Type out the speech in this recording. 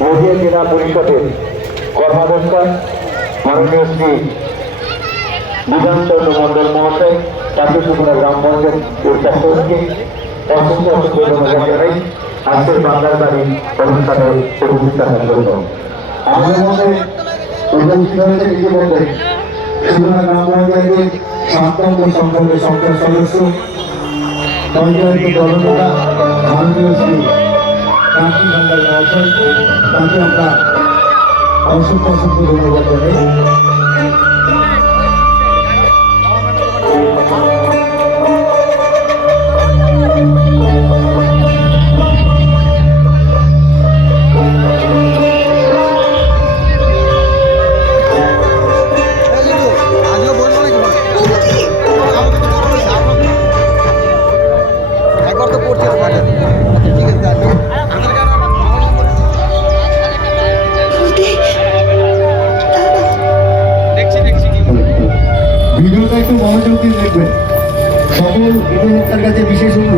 নদীয়া জেলা পরিষদের কর্মকর্তা মাননীয় শ্রী বিধানচন্দ্র মন্ডল মহাশয়, চাঁদপুরা গ্রাম পঞ্চায়েতের পক্ষ থেকে অসংখ্য অসংখ্য ধন্যবাদ জানাই আজকের বাংলার বাড়ি অনুষ্ঠানে উপস্থিত থাকার জন্য। আমাদের মধ্যে উপস্থিত হয়েছে ইতিমধ্যে সুতরাং গ্রাম পঞ্চায়েতের ৭তম সংসদের সংসদ সদস্য পঞ্চায়েতের দলনেতা মাননীয় শ্রী কান্তি ভান্ডার মহাশয়, তাকে আমরা অসংখ্য অসংখ্য ধন্যবাদ জানাই। ভিডিওটা একটু মনোযোগ দিয়ে দেখবেন। সকল উপভোক্তার কাছে বিশেষ